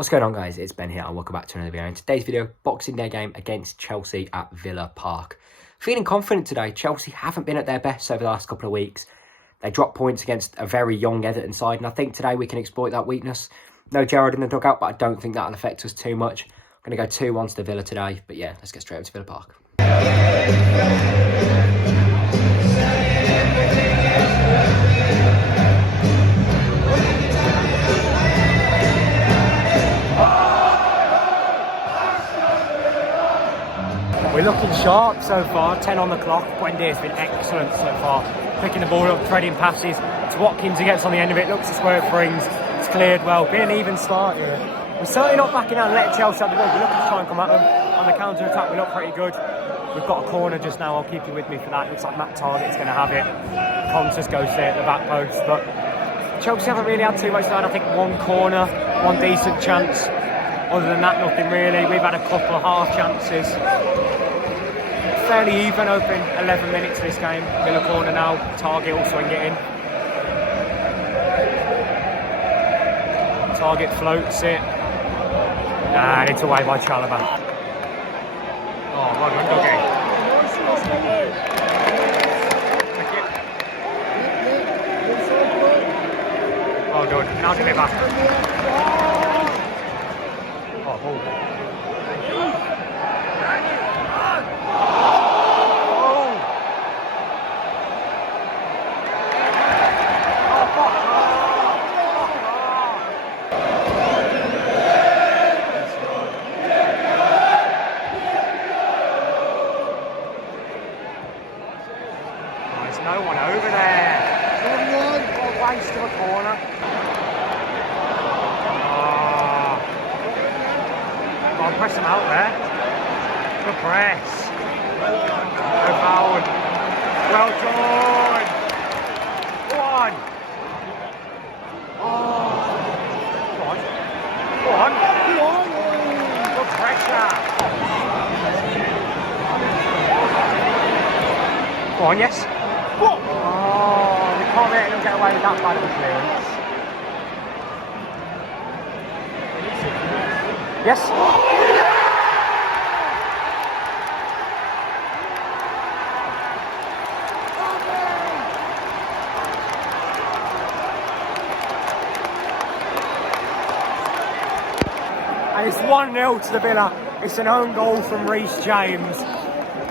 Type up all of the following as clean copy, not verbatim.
What's going on, guys? It's Ben here and welcome back to another video. In today's video, Boxing Day game against Chelsea at Villa Park. Feeling confident today. Chelsea haven't been at their best over the last couple of weeks. They dropped points against a very young Everton side, and I think today we can exploit that weakness. No Gerrard in the dugout, but I don't think that'll affect us too much. I'm going to go 2-1 to Villa today, but yeah, let's get straight over to Villa Park. We're looking sharp so far, 10 on the clock. Wendy has been excellent so far. Picking the ball up, threading passes. It's Watkins who gets on the end of it, looks to square it for Ings. It's cleared well, been an even start here. We're certainly not backing out and letting Chelsea have the ball. We're looking to try and come at them. On the counter-attack, we look pretty good. We've got a corner just now, I'll keep you with me for that. Looks like Matt Targett's going to have it. Consus goes there at the back post, but Chelsea haven't really had too much tonight. I think one corner, one decent chance. Other than that, nothing really. We've had a couple of half chances. Fairly even, open 11 minutes of this game. Villa corner now, Target also in getting. Target floats it. And it's away by Chalobah. Oh, well done, Dougie. Well done, now deliver. Oh. No one over there. Oh, waste of a corner. Oh. Go on, press him out there. Good press. No foul. Well done. Go on. Oh. Go on. Go on. Good pressure. Go on, yes. Oh, we can't let him get away with that bad of a clearance. Yes. And it's 1-0 to the Villa. It's an own goal from Reece James.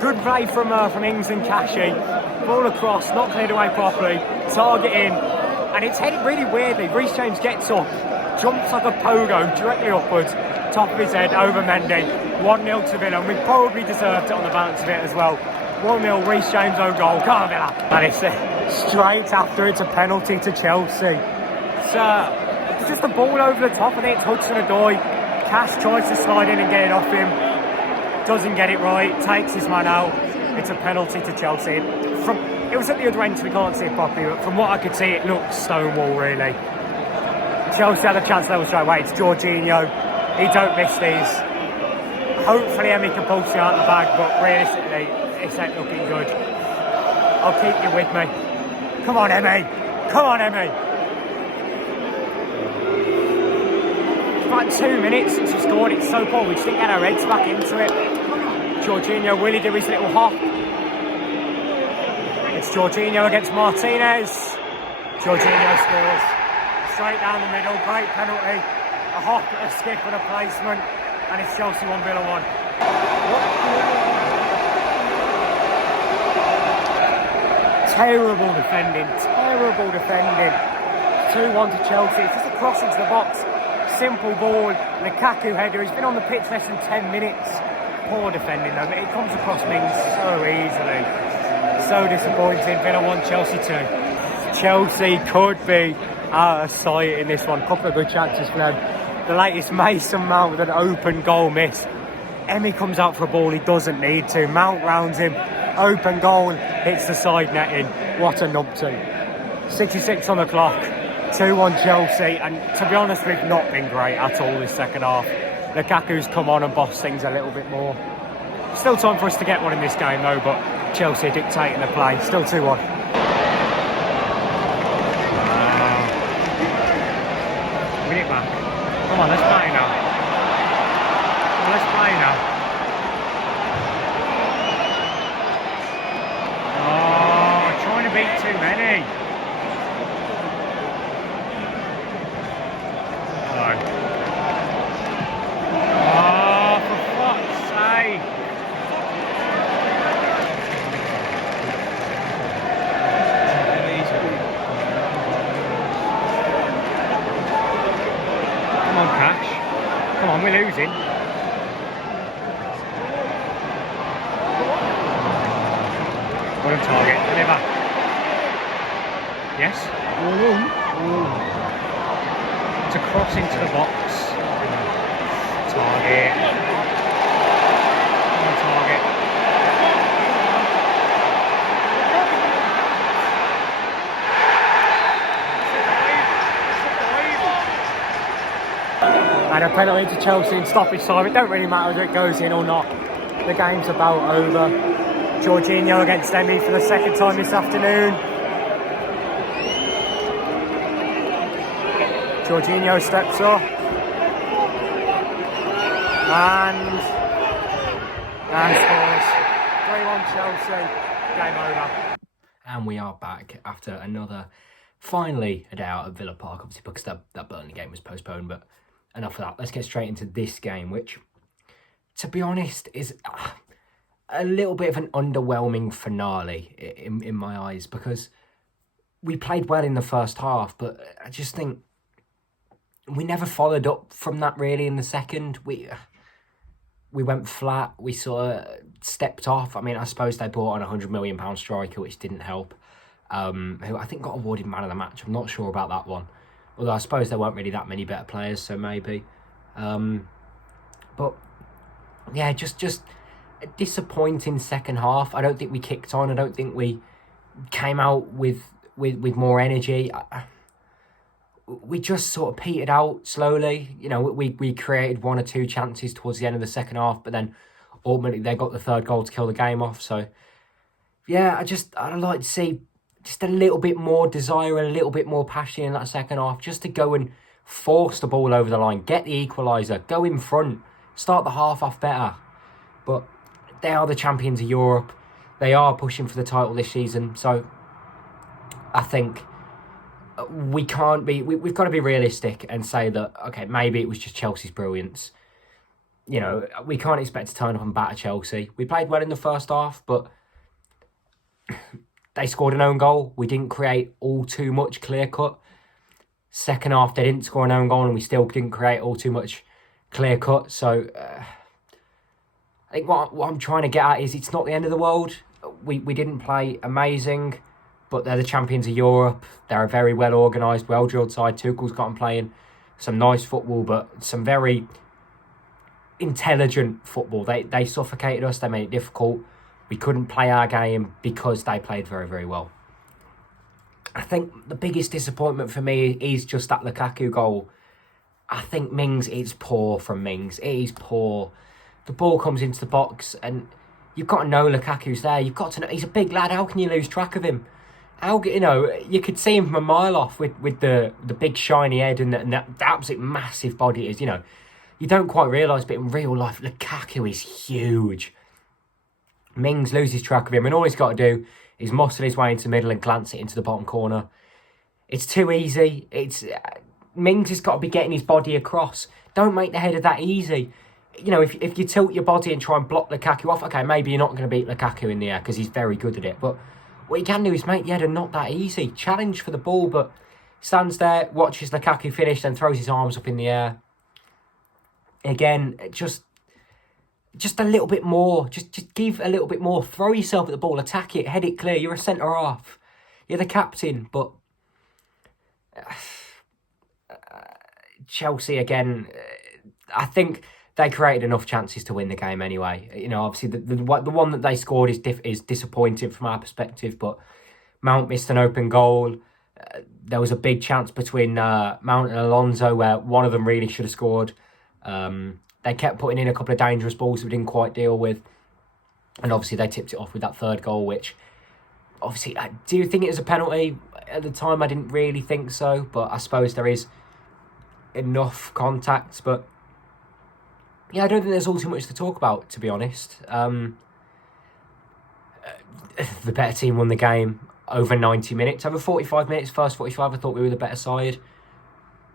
Good play from Ings and Kashi. Ball across, not cleared away properly. Target in, and it's headed really weirdly. Reece James gets up, jumps like a pogo directly upwards, top of his head over Mendy. 1-0 to Villa, and we probably deserved it on the balance of it as well. 1-0, Reece James own goal. Come on, Villa. And it's straight after it's a penalty to Chelsea. It's just a ball over the top, and it's Hudson-Odoi. Cash tries to slide in and get it off him. Doesn't get it right, takes his man out. It's a penalty to Chelsea. It was at the other end, so we can't see it properly, but from what I could see, it looked stonewall, really. Chelsea had a chance level straight away. It's Jorginho. He don't miss these. Hopefully, Emi can pull it out of the bag, but realistically, it's not looking good. I'll keep you with me. Come on, Emi. Come on, Emi. It's like 2 minutes since we scored. It's so cool. We just didn't get our heads back into it. Jorginho, will he do his little hop? It's Jorginho against Martinez. Jorginho scores. Straight down the middle, great penalty. A hop, a skip and a placement. And it's Chelsea 1, Villa 1. Terrible defending, terrible defending. 2-1 to Chelsea. It's just a cross into the box. Simple ball. Lukaku header. He's been on the pitch less than 10 minutes. Poor defending though, but it comes across Mings so easily. So disappointing. Villa 1, Chelsea 2. Chelsea could be out of sight in this one. Couple of good chances for them. The latest, Mason Mount with an open goal miss. Emi comes out for a ball he doesn't need to. Mount rounds him. Open goal. Hits the side netting. What a numpty. 66 on the clock. 2-1 Chelsea. And to be honest, we've not been great at all this second half. Lukaku's come on and bossed things a little bit more. Still time for us to get one in this game though, but Chelsea are dictating the play. Still 2-1. Win it back. Come on, let's play now. play now. Oh, trying to beat too many. Oh, for fuck's sake. Come on, Cash. Come on, we're losing. What a target. Deliver. Yes. To cross into the box. Target. Come on, target. And a penalty to Chelsea in stoppage time. It don't really matter whether it goes in or not. The game's about over. Jorginho against Emi for the second time this afternoon. Jorginho steps up. And scores. 3-1 Chelsea. Game over. And we are back after another, finally, a day out at Villa Park, obviously because that Burnley game was postponed, but enough of that. Let's get straight into this game, which, to be honest, is a little bit of an underwhelming finale in my eyes, because we played well in the first half, but I just think we never followed up from that really in the second. We went flat. We sort of stepped off. I mean, I suppose they brought on a £100 million striker, which didn't help, who I think got awarded man of the match. I'm not sure about that one. Although I suppose there weren't really that many better players, so maybe. But, yeah, just a disappointing second half. I don't think we kicked on. I don't think we came out with more energy. We just sort of petered out slowly. You know, we created one or two chances towards the end of the second half, but then ultimately they got the third goal to kill the game off. So, yeah, I'd like to see just a little bit more desire, a little bit more passion in that second half, just to go and force the ball over the line, get the equaliser, go in front, start the half off better. But they are the champions of Europe. They are pushing for the title this season. So I think we've got to be realistic and say that, okay, maybe it was just Chelsea's brilliance. You know, we can't expect to turn up and batter Chelsea. We played well in the first half, but they scored an own goal. We didn't create all too much clear-cut. Second half, they didn't score an own goal and we still didn't create all too much clear-cut. So I think what I'm trying to get at is it's not the end of the world. We didn't play amazing, but they're the champions of Europe. They're a very well-organised, well-drilled side. Tuchel's got them playing some nice football, but some very intelligent football. They suffocated us. They made it difficult. We couldn't play our game because they played very, very well. I think the biggest disappointment for me is just that Lukaku goal. I think Mings, it's poor from Mings. It is poor. The ball comes into the box and you've got to know Lukaku's there. You've got to know he's a big lad. How can you lose track of him? You could see him from a mile off with the big shiny head and the absolute massive body it is. You don't quite realise, but in real life, Lukaku is huge. Mings loses track of him, and all he's got to do is muscle his way into the middle and glance it into the bottom corner. It's too easy. Mings has got to be getting his body across. Don't make the header that easy. If you tilt your body and try and block Lukaku off, okay, maybe you're not going to beat Lukaku in the air because he's very good at it. But what you can do is make the header not that easy. Challenge for the ball, but stands there, watches Lukaku finish, then throws his arms up in the air. Again, just a little bit more. Just give a little bit more. Throw yourself at the ball, attack it, head it clear. You're a centre-half. You're the captain, but Chelsea, again, I think they created enough chances to win the game anyway. Obviously, the one that they scored is disappointing from our perspective, but Mount missed an open goal. There was a big chance between Mount and Alonso where one of them really should have scored. They kept putting in a couple of dangerous balls that we didn't quite deal with. And obviously they tipped it off with that third goal, which obviously, do you think it was a penalty? At the time, I didn't really think so. But I suppose there is enough contact. But yeah, I don't think there's all too much to talk about, to be honest. The better team won the game over 90 minutes. Over 45 minutes, first 45, I thought we were the better side.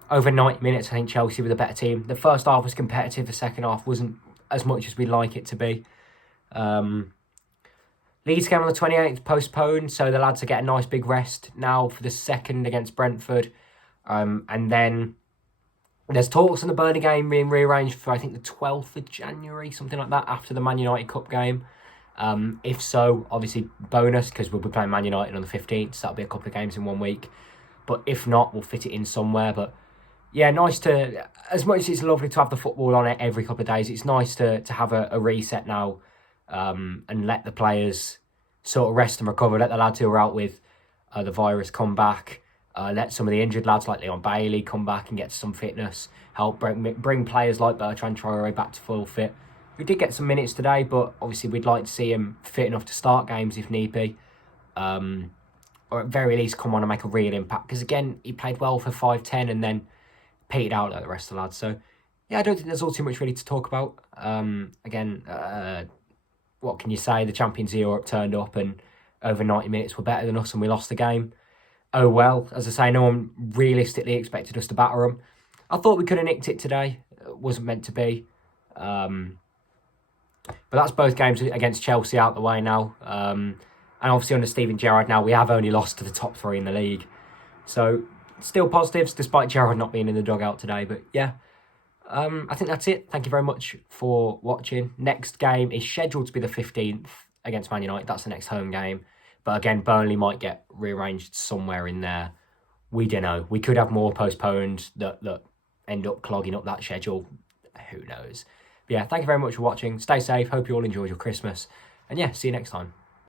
Over 90 minutes, I think Chelsea were the better team. The first half was competitive. The second half wasn't as much as we'd like it to be. Leeds game on the 28th postponed, so the lads are getting a nice big rest now for the second against Brentford. And then there's talks on the Burnley game being rearranged for, I think, the 12th of January, something like that, after the Man United Cup game. If so, obviously bonus, because we'll be playing Man United on the 15th, so that'll be a couple of games in 1 week. But if not, we'll fit it in somewhere. But yeah, nice to, as much as it's lovely to have the football on it every couple of days, it's nice to have a reset now, and let the players sort of rest and recover, let the lads who are out with the virus come back, let some of the injured lads like Leon Bailey come back and get some fitness, help bring players like Bertrand Traore back to full fit. We did get some minutes today, but obviously we'd like to see him fit enough to start games if need be. Or at very least come on and make a real impact. Because again, he played well for 5-10 and then petered out like the rest of the lads. So yeah, I don't think there's all too much really to talk about. What can you say? The champions of Europe turned up and over 90 minutes were better than us and we lost the game. Oh well, as I say, no one realistically expected us to batter them. I thought we could have nicked it today. It wasn't meant to be. But that's both games against Chelsea out the way now. And obviously under Steven Gerrard now, we have only lost to the top three in the league. So still positives, despite Gerrard not being in the dugout today. But yeah, I think that's it. Thank you very much for watching. Next game is scheduled to be the 15th against Man United. That's the next home game. But again, Burnley might get rearranged somewhere in there. We don't know. We could have more postponed that end up clogging up that schedule. Who knows? But yeah, thank you very much for watching. Stay safe. Hope you all enjoyed your Christmas. And yeah, see you next time.